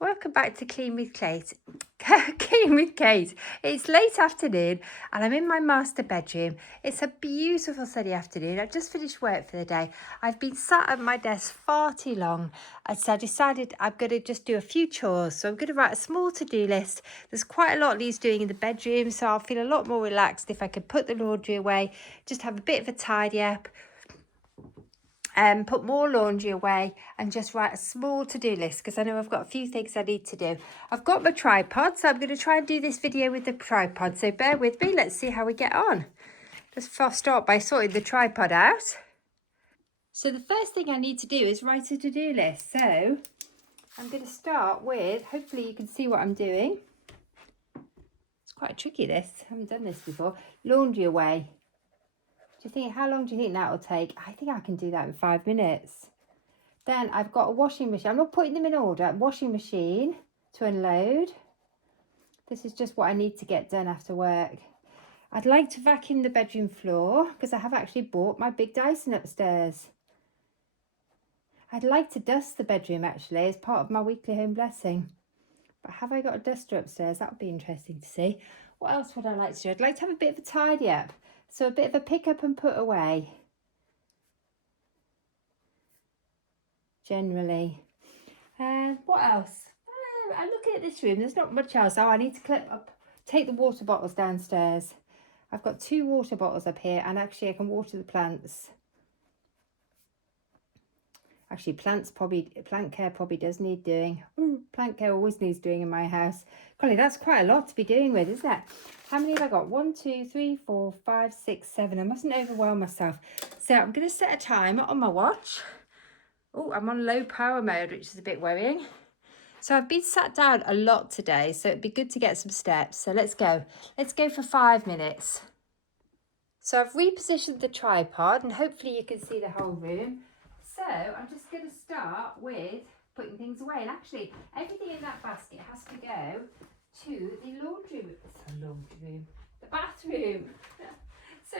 Welcome back to Clean with Kate. Clean with Kate. It's late afternoon and I'm in my master bedroom. It's a beautiful sunny afternoon. I've just finished work for the day. I've been sat at my desk far too long, and so I decided I'm going to just do a few chores. So I'm going to write a small to-do list. There's quite a lot needs doing in the bedroom, so I'll feel a lot more relaxed if I could put the laundry away, just have a bit of a tidy up, put more laundry away and just write a small to-do list because I know I've got a few things I need to do. I've got my tripod, so I'm going to try and do this video with the tripod, so bear with me. Let's see how we get on. Just first start by sorting the tripod out. So the first thing I need to do is write a to-do list. So I'm going to start with, hopefully you can see what I'm doing. It's quite tricky this, I haven't done this before. Laundry away. How long do you think that will take? I think I can do that in 5 minutes. Then I've got a washing machine. I'm not putting them in order. Washing machine to unload. This is just what I need to get done after work. I'd like to vacuum the bedroom floor because I have actually bought my big Dyson upstairs. I'd like to dust the bedroom actually as part of my weekly home blessing. But have I got a duster upstairs? That would be interesting to see. What else would I like to do? I'd like to have a bit of a tidy up. So a bit of a pick up and put away. Generally. What else? I'm looking at this room. There's not much else. Oh, I need to clip up, take the water bottles downstairs. I've got 2 water bottles up here, and actually I can water the plants. Actually, plant care probably does need doing. Plant care always needs doing in my house. Golly, that's quite a lot to be doing with, isn't it? How many have I got? 1, 2, 3, 4, 5, 6, 7. I mustn't overwhelm myself. So I'm going to set a timer on my watch. Oh, I'm on low power mode, which is a bit worrying. So I've been sat down a lot today, so it'd be good to get some steps. So let's go. Let's go for 5 minutes. So I've repositioned the tripod and hopefully you can see the whole room. So I'm just going to start with putting things away. And actually, everything in that basket has to go to the the bathroom. So,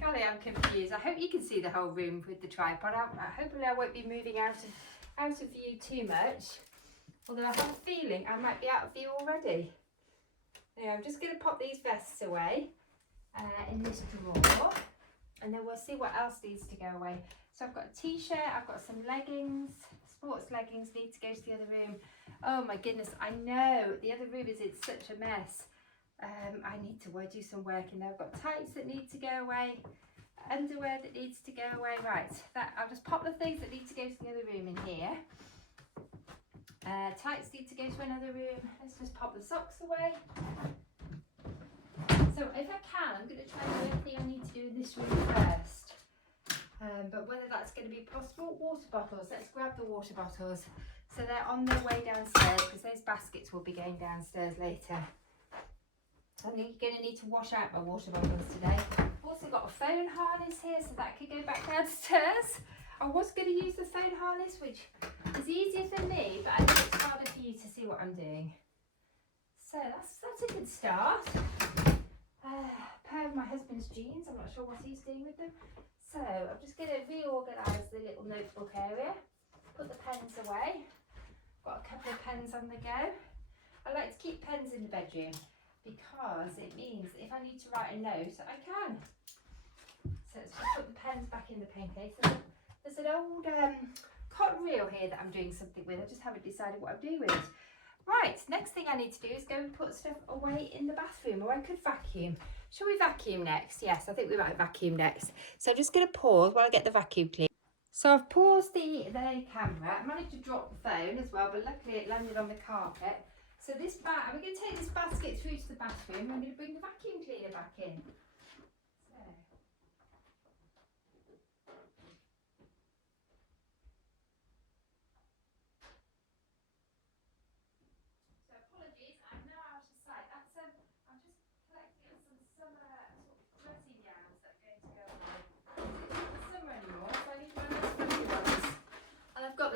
golly, I'm confused. I hope you can see the whole room with the tripod. Hopefully I won't be moving out of view too much. Although I have a feeling I might be out of view already. Anyway, I'm just going to pop these vests away in this drawer, and then we'll see what else needs to go away. So I've got a t-shirt, I've got some leggings, sports leggings need to go to the other room. Oh my goodness, I know the other room is in such a mess. I need to do some work in there. I've got tights that need to go away, underwear that needs to go away. Right, I'll just pop the things that need to go to the other room in here. Tights need to go to another room. Let's just pop the socks away. So if I can, I'm going to try and do everything I need to do in this room first. But whether that's going to be possible, water bottles. Let's grab the water bottles. So they're on their way downstairs because those baskets will be going downstairs later. I'm going to need to wash out my water bottles today. I've also got a phone harness here, so that could go back downstairs. I was going to use the phone harness, which is easier for me, but I know it's harder for you to see what I'm doing. So that's a good start. Pair of my husband's jeans. I'm not sure what he's doing with them. So I'm just going to reorganise the little notebook area. Put the pens away. Got a couple of pens on the go. I like to keep pens in the bedroom because it means if I need to write a note, I can. So let's just put the pens back in the pen case. There's an old cotton reel here that I'm doing something with. I just haven't decided what I'm doing with it. Right, next thing I need to do is go and put stuff away in the bathroom, or I could vacuum. Shall we vacuum next? Yes, I think we might vacuum next. So I'm just going to pause while I get the vacuum clean. So I've paused the camera. I managed to drop the phone as well, but luckily it landed on the carpet. So we're going to take this basket through to the bathroom. I'm going to bring the vacuum cleaner back in.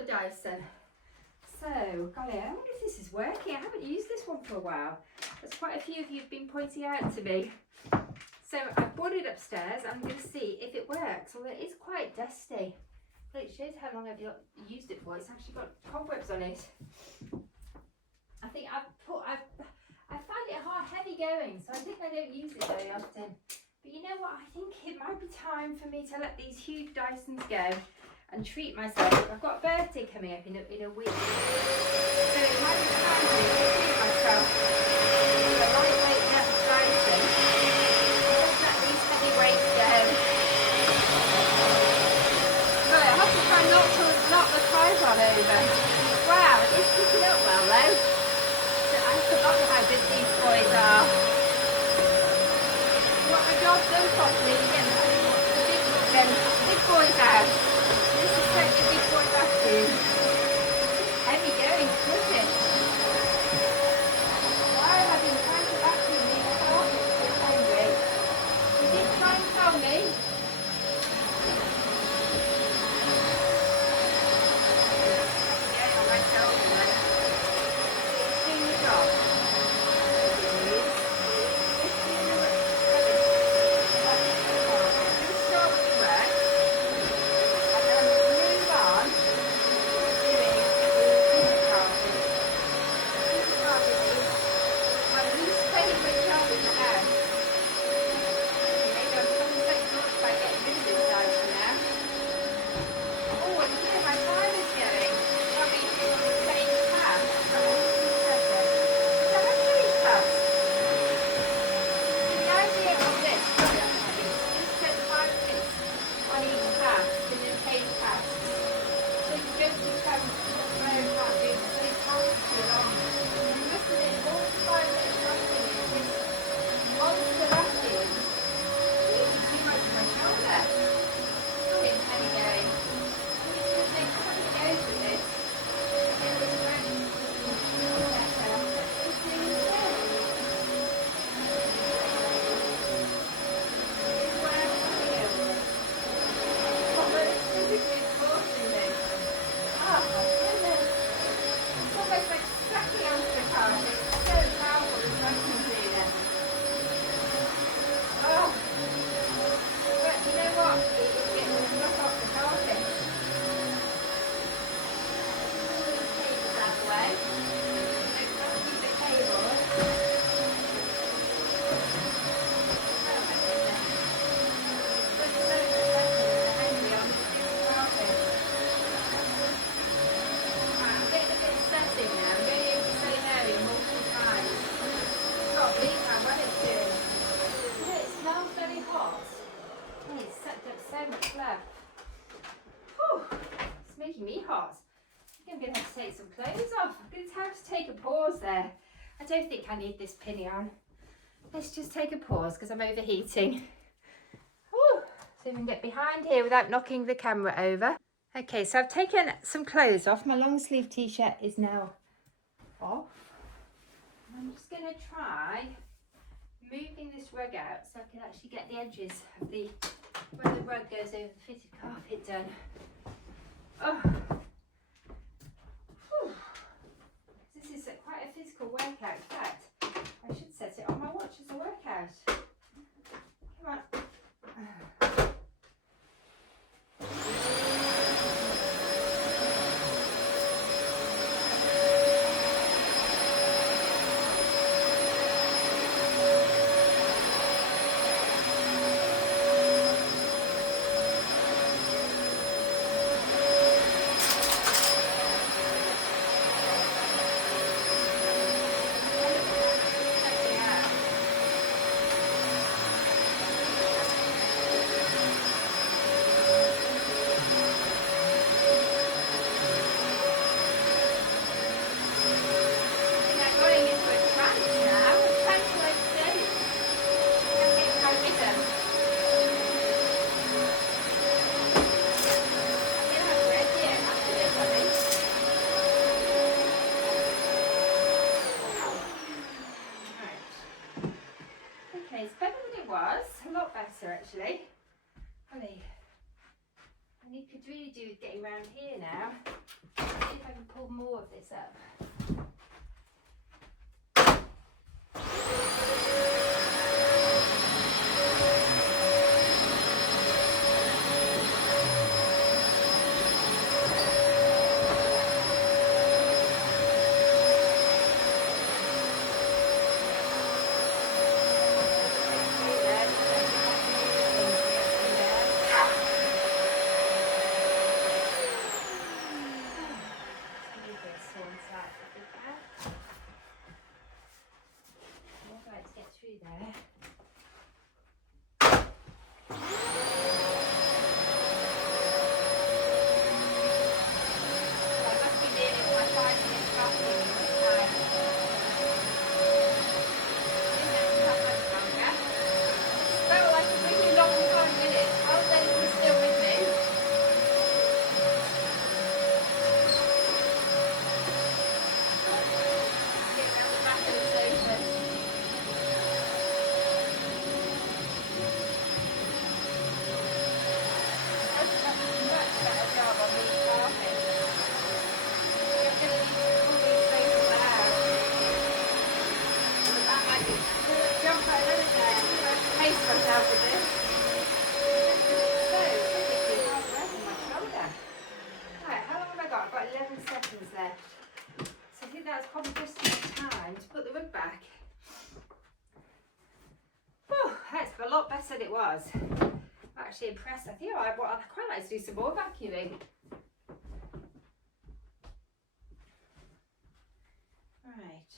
Dyson. So, golly, I wonder if this is working. I haven't used this one for a while. There's quite a few of you have been pointing out to me. So I've brought it upstairs. I'm going to see if it works. Although it is quite dusty. But it shows how long I've used it for. It's actually got cobwebs on it. going, so I think I don't use it very often. But you know what, I think it might be time for me to let these huge Dysons go and treat myself. I've got a birthday coming up in a week, so it might be time for me to treat myself with a lightweight Dyson. Just let these heavy weights go. Right, I have to try not to knock the tripod over. Wow, it is picking up well though. So I've forgotten how good these boys are. What my job done properly, again, the big boys out. This is like the big boy vacuum. Heavy going, look it. Why have I been trying to vacuum these apartments so hungry? You did try and tell me. Going on my shoulder then. It's doing the job. I don't think I need this pinny on. Let's just take a pause because I'm overheating. Woo. So we can get behind here without knocking the camera over. Okay, so I've taken some clothes off. My long sleeve t-shirt is now off. I'm just going to try moving this rug out so I can actually get the edges of where the rug goes over the fitted carpet done. Oh. Whew. This is quite a physical workout. In fact, I should set it on my watch as a workout. Come on. Actually, I could really do with getting around here now. See if I can pull more of this up. inside the big bag. I'd like to get through there. A lot better than it was. I'm actually impressed. I think I'd quite like to do some more vacuuming. Right.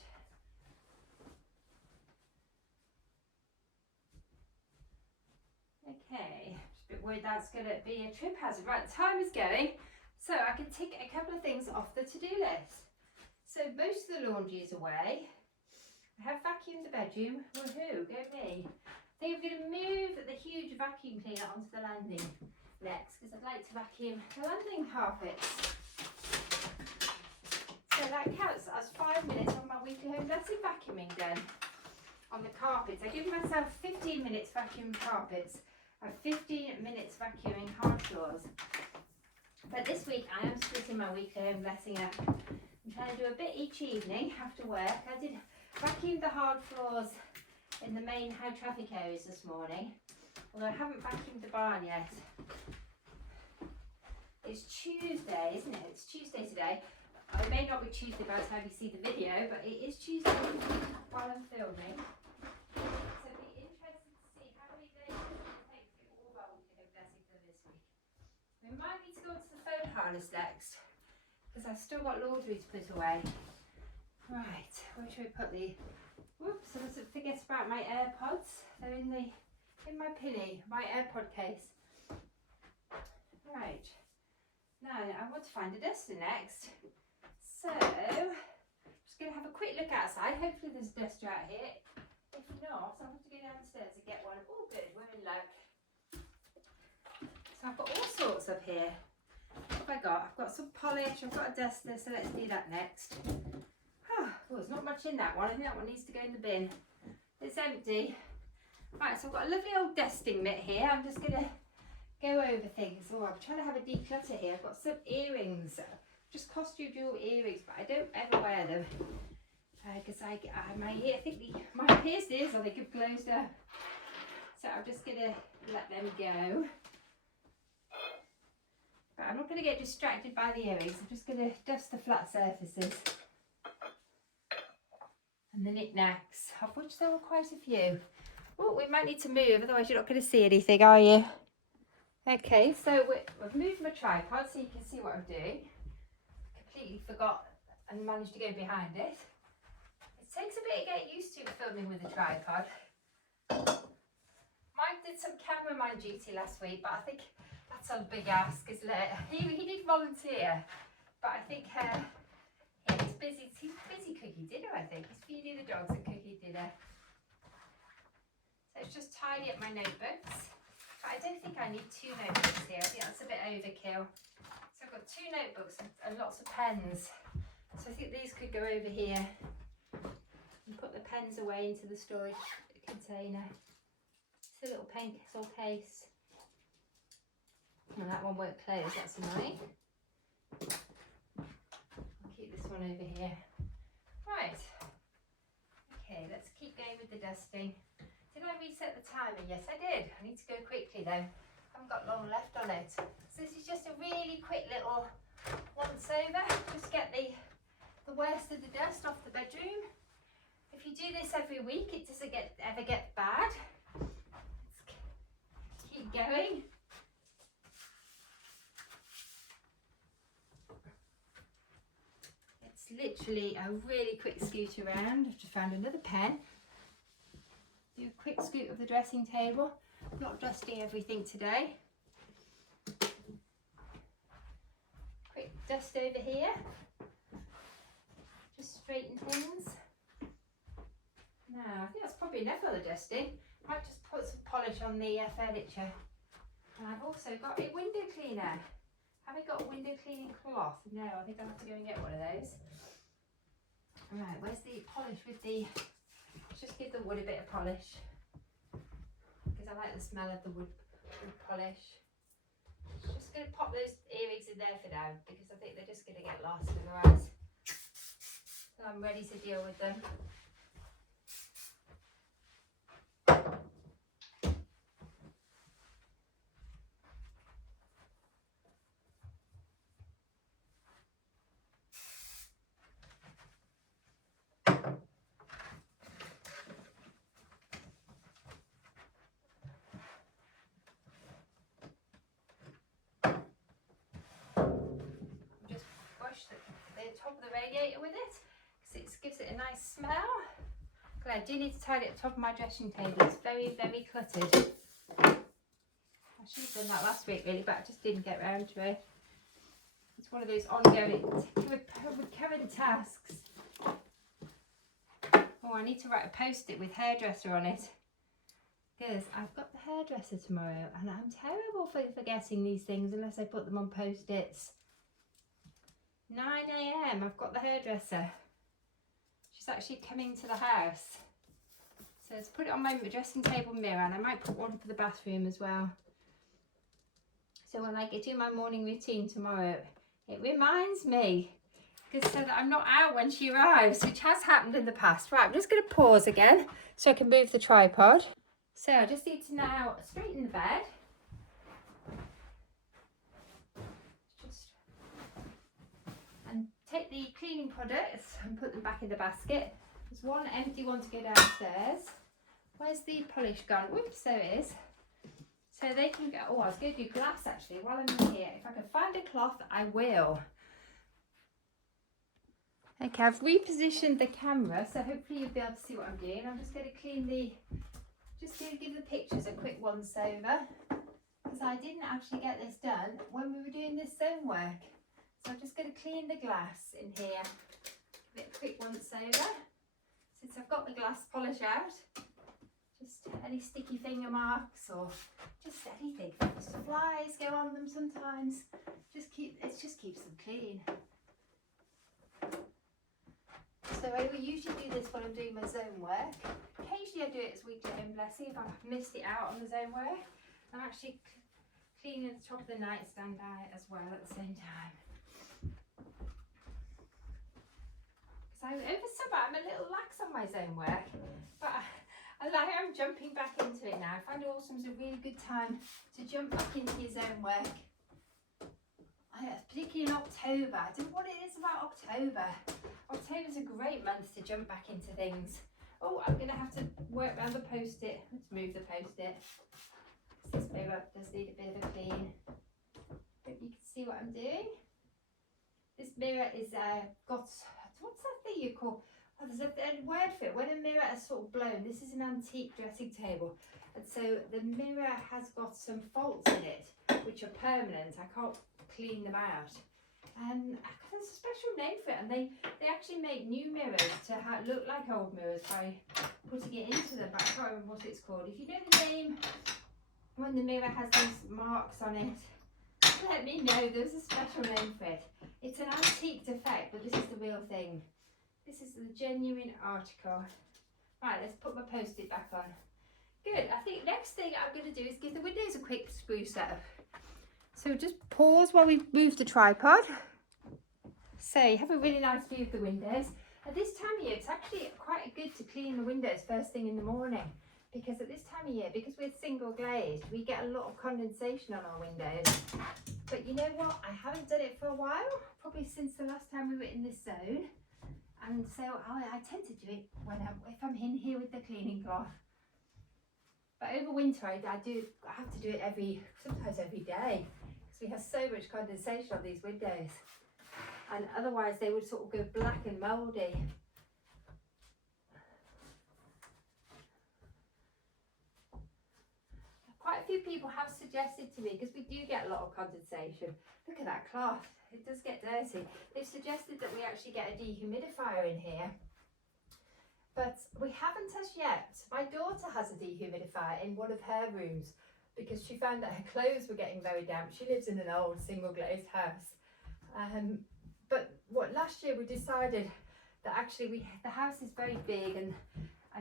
Okay, just a bit worried that's going to be a trip hazard. Right, the time is going, so I can tick a couple of things off the to-do list. So most of the laundry is away. I have vacuumed the bedroom. Woohoo, go me. I think I'm going to move the huge vacuum cleaner onto the landing next because I'd like to vacuum the landing carpets. So that counts as 5 minutes on my weekly home blessing vacuuming done on the carpets. I give myself 15 minutes vacuuming carpets and 15 minutes vacuuming hard floors. But this week I am splitting my weekly home blessing up. I'm trying to do a bit each evening after work. I did vacuum the hard floors in the main high traffic areas this morning, although I haven't vacuumed the barn yet. It's Tuesday, isn't it? It's Tuesday today. It may not be Tuesday by the time you see the video, but it is Tuesday while I'm filming. So it'll be interesting to see how many days it takes to do all my weekly home blessing for this week. We might need to go to the phone harness next, because I've still got laundry to put away. Right, where should we put the... Whoops, I mustn't forget about my AirPods. They're in my pinny, my AirPod case. Right, now I want to find a duster next. So, I'm just going to have a quick look outside. Hopefully there's a duster out here. If not, I'll have to go downstairs and get one. Oh good, we're in luck. So I've got all sorts up here. What have I got? I've got some polish, I've got a duster, so let's do that next. Oh, there's not much in that one. I think that one needs to go in the bin. It's empty. Right, so I've got a lovely old dusting mitt here. I'm just going to go over things. Oh, I'm trying to have a declutter here. I've got some earrings, just costume jewel earrings, but I don't ever wear them because my pierced ears, I think, have closed up. So I'm just going to let them go. But I'm not going to get distracted by the earrings. I'm just going to dust the flat surfaces. And the knickknacks, of which there were quite a few. Oh, we might need to move, otherwise you're not going to see anything, are you? Okay, so I've moved my tripod so you can see what I'm doing. Completely forgot and managed to go behind it. It takes a bit of getting used to filming with a tripod. Mike did some cameraman duty last week, but I think that's a big ask, isn't it? He did volunteer, but I think he's busy cooking dinner, I think. He's feeding the dogs and cooking dinner. So it's just tidy up my notebooks. But I don't think I need 2 notebooks here. I think that's a bit overkill. So I've got 2 notebooks and lots of pens. So I think these could go over here. And put the pens away into the storage container. It's a little pencil case. And that one won't close, that's annoying. I'll keep this one over here. Right. Okay, let's keep going with the dusting. Did I reset the timer? Yes, I did. I need to go quickly though. I haven't got long left on it. So this is just a really quick little once over. Just get the worst of the dust off the bedroom. If you do this every week, it doesn't ever get bad. Let's keep going. Let's literally a really quick scoot around. I've just found another pen. Do a quick scoot of the dressing table. Not dusting everything today. Quick dust over here. Just straighten things. Now, I think that's probably enough of the dusting. Might just put some polish on the furniture. And I've also got a window cleaner. Have I got a window cleaning cloth? No, I think I'll have to go and get one of those. Right, where's the polish with the... Just give the wood a bit of polish. Because I like the smell of the wood polish. Just going to pop those earrings in there for now, because I think they're just going to get lost otherwise. So I'm ready to deal with them. The top of the radiator with it because it gives it a nice smell. But I do need to tidy up the top of my dressing table. It's very, very cluttered. I should have done that last week really, but I just didn't get around to it. It's one of those ongoing recurring tasks. Oh, I need to write a post-it with hairdresser on it because I've got the hairdresser tomorrow and I'm terrible for forgetting these things unless I put them on post-its. 9 AM, I've got the hairdresser. She's actually coming to the house. So let's put it on my dressing table mirror, and I might put one for the bathroom as well. So when I get do my morning routine tomorrow, it reminds me, because so that I'm not out when she arrives, which has happened in the past. Right, I'm just going to pause again so I can move the tripod. So I just need to now straighten the bed. And take the cleaning products and put them back in the basket. There's one empty one to go downstairs. Where's the polish gone? Whoops, there it is. So they can go, oh, I was going to do glass actually while I'm here. If I can find a cloth, I will. Okay, I've repositioned the camera, so hopefully you'll be able to see what I'm doing. I'm just going to clean just going to give the pictures a quick once over, because I didn't actually get this done when we were doing this zone work. So I'm just going to clean the glass in here, give it a quick once over. Since I've got the glass polish out, just any sticky finger marks or just anything. Just flies go on them sometimes. It just keeps them clean. So I will usually do this when I'm doing my zone work. Occasionally I do it as weekly home blessing if I've missed it out on the zone work. I'm actually cleaning the top of the nightstand out as well at the same time. So over summer I'm a little lax on my zone work, but I am jumping back into it now. I find autumn's a really good time to jump back into your zone work. Particularly in October. I don't know what it is about October. October's a great month to jump back into things. Oh, I'm going to have to work around the post-it. Let's move the post-it. This mirror does need a bit of a clean. Hope you can see what I'm doing. This mirror is got, what's that thing you call? Oh, there's a word for it. When a mirror is sort of blown, this is an antique dressing table. And so the mirror has got some faults in it, which are permanent. I can't clean them out. There's a special name for it, and they actually make new mirrors to look like old mirrors by putting it into them, but I can't remember what it's called. If you know the name, when the mirror has those marks on it, let me know. There's a special name for it. It's an antique defect, but this is the real thing. This is the genuine article. Right, let's put my post-it back on. Good, I think next thing I'm going to do is give the windows a quick spruce up. So just pause while we move the tripod. So you have a really nice view of the windows. At this time of year, it's actually quite good to clean the windows first thing in the morning, because at this time of year, because we're single glazed, we get a lot of condensation on our windows. But you know what? I haven't done it for a while, probably since the last time we were in this zone. And so I tend to do it if I'm in here with the cleaning cloth. But over winter, I have to do it sometimes every day, because we have so much condensation on these windows. and otherwise they would sort of go black and mouldy. Quite a few people have suggested to me, because we do get a lot of condensation. Look at that cloth, it does get dirty. They've suggested that we actually get a dehumidifier in here, but we haven't as yet. My daughter has a dehumidifier in one of her rooms because she found that her clothes were getting very damp. She lives in an old single glazed house. But last year we decided that actually the house is very big and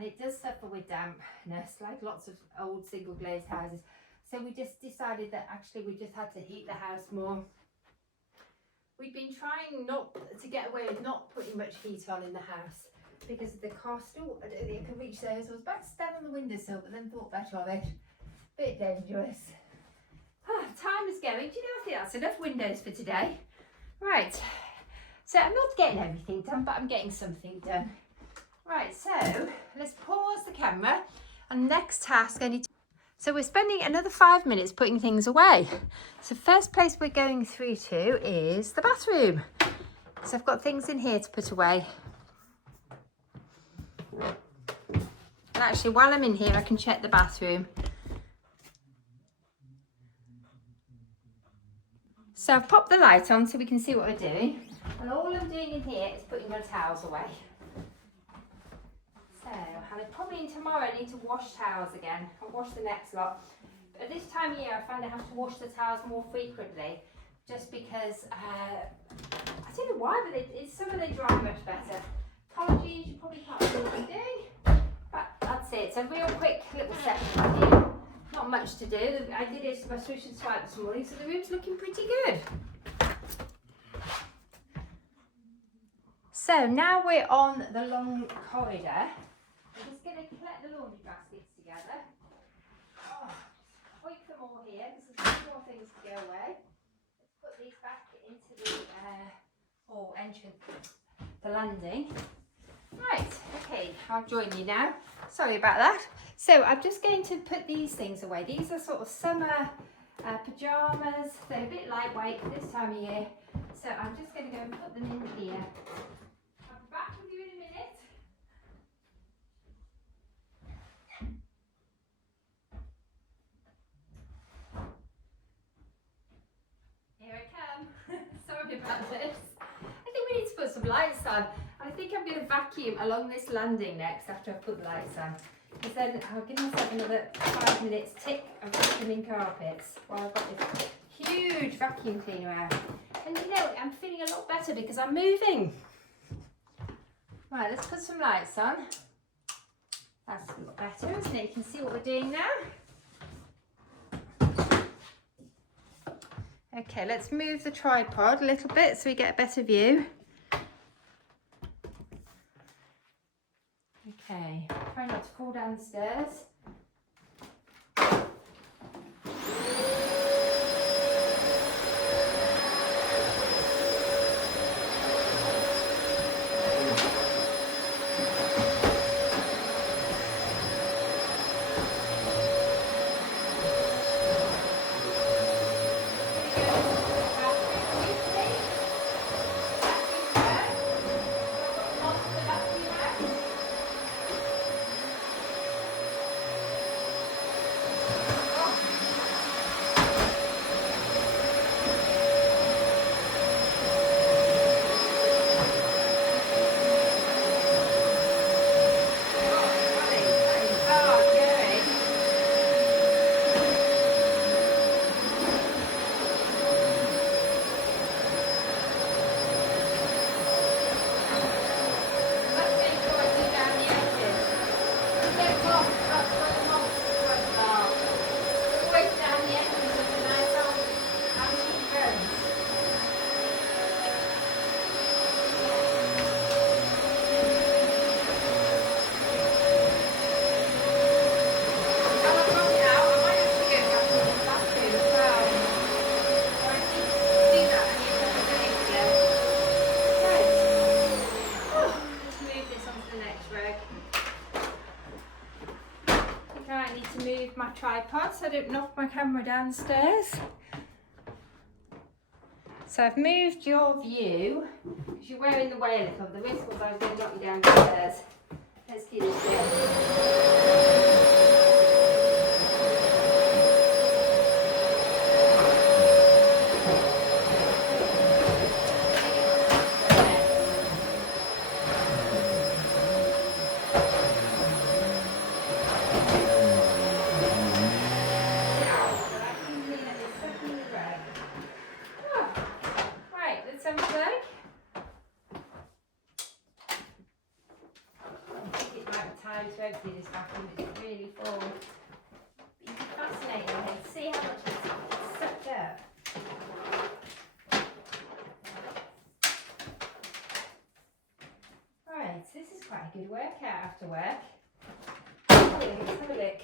it does suffer with dampness, like lots of old single glazed houses. So we just decided that actually we just had to heat the house more. We've been trying not to get away with not putting much heat on in the house because of the cost. Oh, I don't think I can reach there. So I was about to stand on the windowsill, but then thought better of it. Bit dangerous. Time is going. Do you know, I think that's enough windows for today. Right. So I'm not getting everything done, but I'm getting something done. Right, so let's pause the camera, and next task I need to... So we're spending another 5 minutes putting things away. So first place we're going through to is the bathroom. So I've got things in here to put away. And actually while I'm in here I can check the bathroom. So I've popped the light on so we can see what we're doing. And all I'm doing in here is putting my towels away. And probably tomorrow I need to wash towels again. I'll wash the next lot. But at this time of year I find I have to wash the towels more frequently, just because I don't know why, but some of them dry much better. Apologies, you probably can't see what I'm doing. But that's it. It's a real quick little section of here. Not much to do. I did it my swish and swipe this morning, so the room's looking pretty good. So now we're on the long corridor. I'm just going to collect the laundry baskets together. Oh, hoik them all here because there's more things to go away. Let's put these back into the entrance, the landing. Right, okay, I'll join you now. Sorry about that. So I'm just going to put these things away. These are sort of summer pyjamas. They're a bit lightweight for this time of year. So I'm just going to go and put them in here. I'll be back with you in a minute. Here I come. Sorry about this. I think we need to put some lights on. I think I'm going to vacuum along this landing next after I put the lights on. Because then I'll give myself another 5 minutes tick of vacuuming carpets while I've got this huge vacuum cleaner out. And you know, I'm feeling a lot better because I'm moving. Right, let's put some lights on. That's a lot better, isn't it? You can see what we're doing now. Okay, let's move the tripod a little bit so we get a better view. Okay, try not to fall down the stairs. Tripod so I don't knock my camera downstairs. So I've moved your view, because you were in the way a little. The risk was I was going to knock you down the stairs. Let's do this again. To empty this vacuum, it's really full. It's fascinating to see how much it's sucked up. Right, so this is quite a good workout after work. Okay, let's have a look.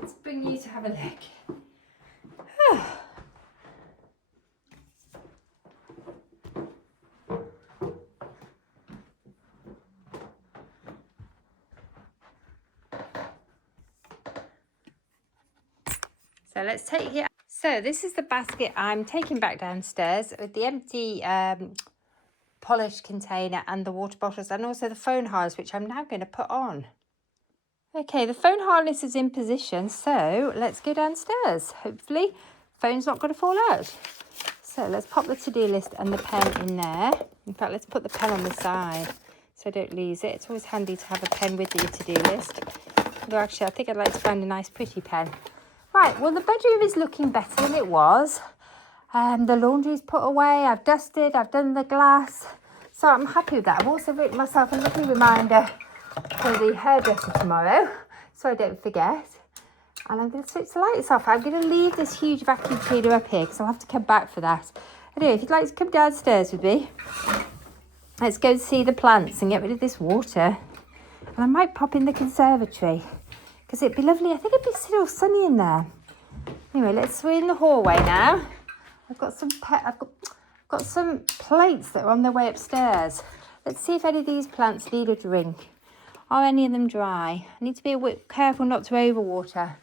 Let's bring you to have a look. So let's take it. So this is the basket I'm taking back downstairs with the empty polished container and the water bottles and also the phone harness, which I'm now going to put on. Okay, the phone harness is in position, so let's go downstairs. Hopefully, phone's not going to fall out. So let's pop the to-do list and the pen in there. In fact, let's put the pen on the side so I don't lose it. It's always handy to have a pen with your to-do list. Although actually, I think I'd like to find a nice pretty pen. Right, well, the bedroom is looking better than it was. The laundry's put away, I've dusted, I've done the glass. So I'm happy with that. I've also written myself a lovely reminder for the hairdresser tomorrow, so I don't forget. And I'm going to switch the lights off. I'm going to leave this huge vacuum cleaner up here because I'll have to come back for that. Anyway, if you'd like to come downstairs with me, let's go see the plants and get rid of this water. And I might pop in the conservatory because it'd be lovely. I think it'd be still sunny in there. Anyway, we're in the hallway now. I've got some plates that are on their way upstairs. Let's see if any of these plants need a drink. Are any of them dry? I need to be a bit careful not to overwater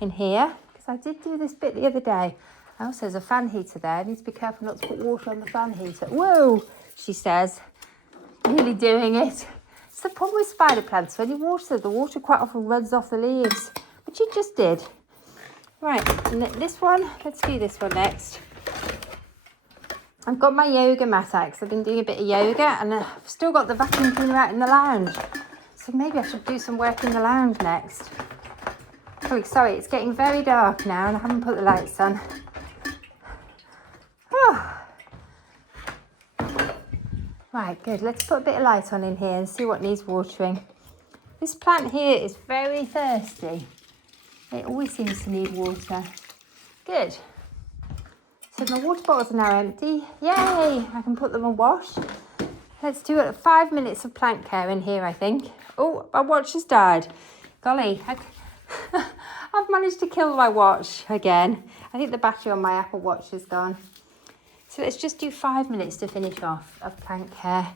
in here because I did do this bit the other day. Also, there's a fan heater there. I need to be careful not to put water on the fan heater. Whoa, she says, nearly doing it. It's the problem with spider plants. When you water, the water quite often runs off the leaves, which it just did. Right, and this one, let's do this one next. I've got my yoga mat out because I've been doing a bit of yoga and I've still got the vacuum cleaner out in the lounge. So maybe I should do some work in the lounge next. Oh, sorry, it's getting very dark now and I haven't put the lights on. Oh. Right, good. Let's put a bit of light on in here and see what needs watering. This plant here is very thirsty. It always seems to need water. Good. So my water bottles are now empty. Yay! I can put them on wash. Let's do it. 5 minutes of plant care in here, I think. Oh, my watch has died. Golly, I've managed to kill my watch again. I think the battery on my Apple Watch is gone. So let's just do 5 minutes to finish off of plant care.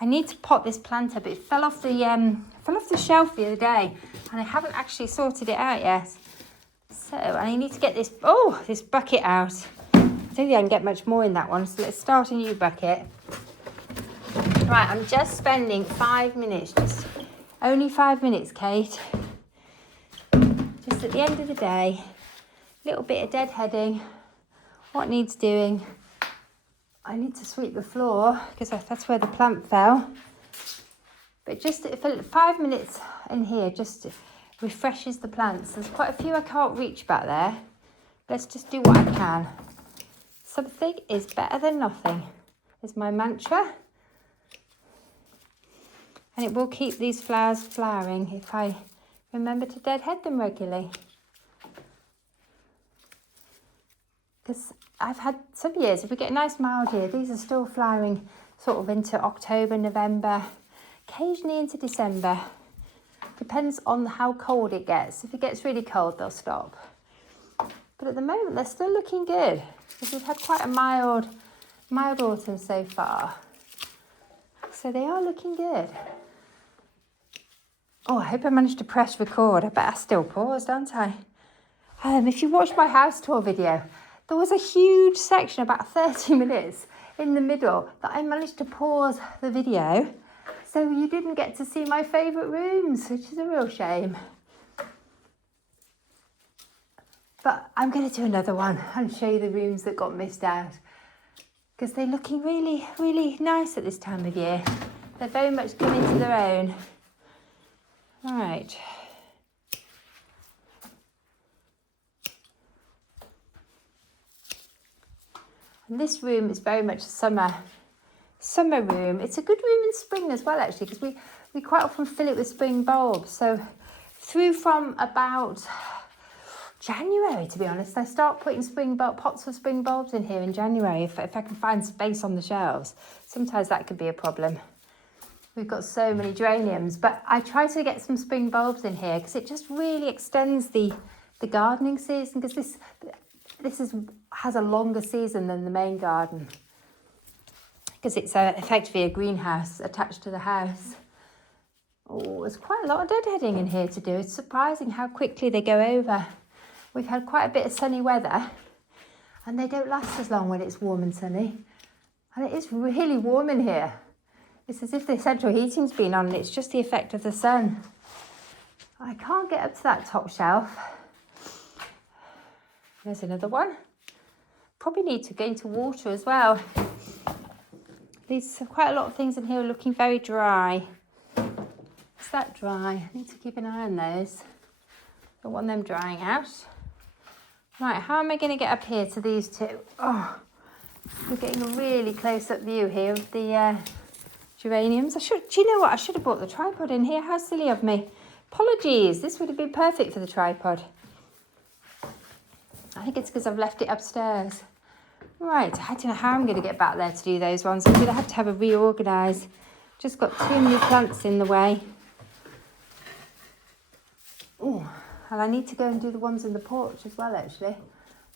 I need to pot this plant up. It fell off the shelf the other day, and I haven't actually sorted it out yet. So I need to get this bucket out. I don't think I can get much more in that one. So let's start a new bucket. Right, I'm just spending 5 minutes. Only 5 minutes, Kate. Just at the end of the day, a little bit of deadheading. What needs doing? I need to sweep the floor because that's where the plant fell. But just for 5 minutes in here, just refreshes the plants. There's quite a few I can't reach back there. Let's just do what I can. Something is better than nothing is my mantra. And it will keep these flowers flowering if I remember to deadhead them regularly. Because I've had some years, if we get a nice mild year, these are still flowering sort of into October, November, occasionally into December. Depends on how cold it gets. If it gets really cold, they'll stop. But at the moment, they're still looking good because we've had quite a mild autumn so far. So they are looking good. Oh, I hope I managed to press record. I bet I still paused, aren't I? If you watched my house tour video, there was a huge section, about 30 minutes in the middle, that I managed to pause the video. So you didn't get to see my favourite rooms, which is a real shame. But I'm going to do another one and show you the rooms that got missed out, because they're looking really, really nice at this time of year. They're very much coming to their own. All right. And this room is very much a summer room. It's a good room in spring as well, actually, because we quite often fill it with spring bulbs. So through from about January, to be honest, I start putting pots of spring bulbs in here in January if I can find space on the shelves. Sometimes that could be a problem. We've got so many geraniums, but I try to get some spring bulbs in here because it just really extends the gardening season, because this has a longer season than the main garden, because it's effectively a greenhouse attached to the house. Oh, there's quite a lot of deadheading in here to do. It's surprising how quickly they go over. We've had quite a bit of sunny weather, and they don't last as long when it's warm and sunny. And it is really warm in here. It's as if the central heating's been on, and it's just the effect of the sun. I can't get up to that top shelf. There's another one. Probably need to go into water as well. There's quite a lot of things in here looking very dry. Is that dry? I need to keep an eye on those. Don't want them drying out. Right, how am I going to get up here to these two? Oh, we're getting a really close-up view here of the geraniums. Do you know what? I should have brought the tripod in here. How silly of me. Apologies. This would have been perfect for the tripod. I think it's because I've left it upstairs. Right, I don't know how I'm going to get back there to do those ones. I'm going to have a reorganise. Just got too many plants in the way. Oh, and I need to go and do the ones in the porch as well, actually,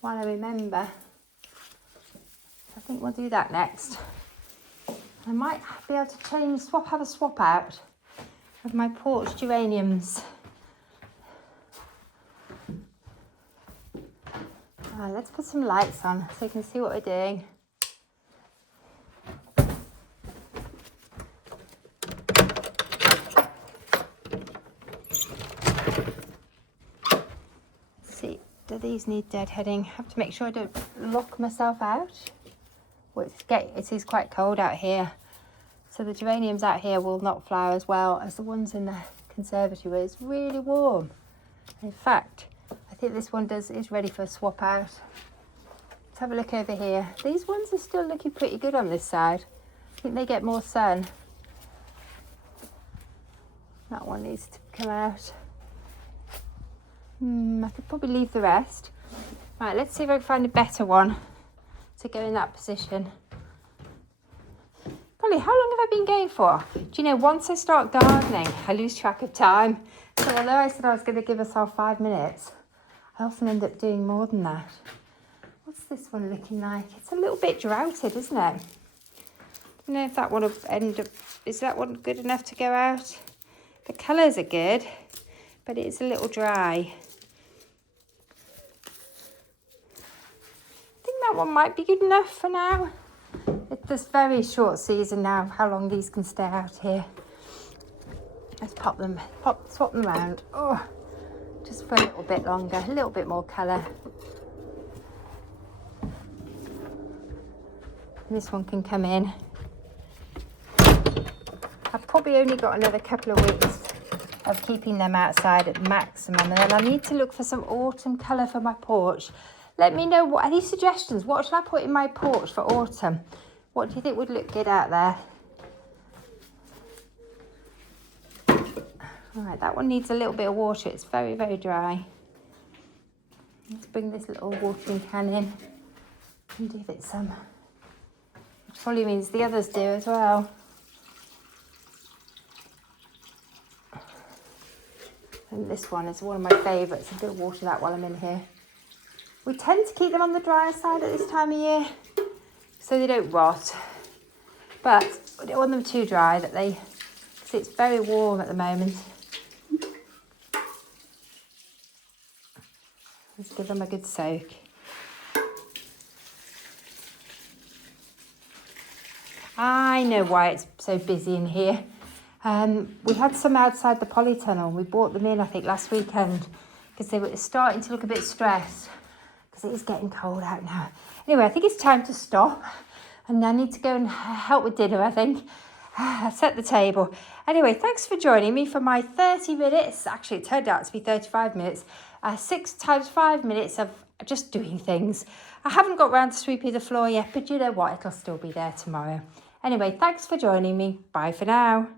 while I remember. I think we'll do that next. I might be able to have a swap out of my porch geraniums. Right, let's put some lights on so you can see what we're doing. See, do these need deadheading? I have to make sure I don't lock myself out. Well, it is quite cold out here, so the geraniums out here will not flower as well as the ones in the conservatory where it's really warm. In fact, I think this one is ready for a swap out. Let's have a look over here. These ones are still looking pretty good on this side. I think they get more sun. That one needs to come out. I could probably leave the rest. Right, let's see if I can find a better one to go in that position. Golly, how long have I been going for? Do you know, once I start gardening, I lose track of time. So although I said I was going to give myself 5 minutes, I often end up doing more than that. What's this one looking like? It's a little bit droughted, isn't it? I don't know if that one will end up... Is that one good enough to go out? The colours are good, but it's a little dry. I think that one might be good enough for now. It's this very short season now of how long these can stay out here. Let's swap them around. Oh, just for a little bit longer, a little bit more colour. This one can come in. I've probably only got another couple of weeks of keeping them outside at the maximum, and then I need to look for some autumn colour for my porch. Let me know any suggestions. What should I put in my porch for autumn? What do you think would look good out there? All right, that one needs a little bit of water. It's very, very dry. Let's bring this little watering can in and give it some. Which probably means the others do as well. And this one is one of my favourites. I'm going to water that while I'm in here. We tend to keep them on the drier side at this time of year so they don't rot. But we don't want them too dry because it's very warm at the moment. Let's give them a good soak. I know why it's so busy in here. We had some outside the polytunnel. We brought them in, I think, last weekend because they were starting to look a bit stressed because it is getting cold out now. Anyway, I think it's time to stop and I need to go and help with dinner, I think. I've set the table. Anyway, thanks for joining me for my 30 minutes. Actually, it turned out to be 35 minutes. 6 times 5 minutes of just doing things. I haven't got round to sweeping the floor yet, but you know what? It'll still be there tomorrow. Anyway, thanks for joining me. Bye for now.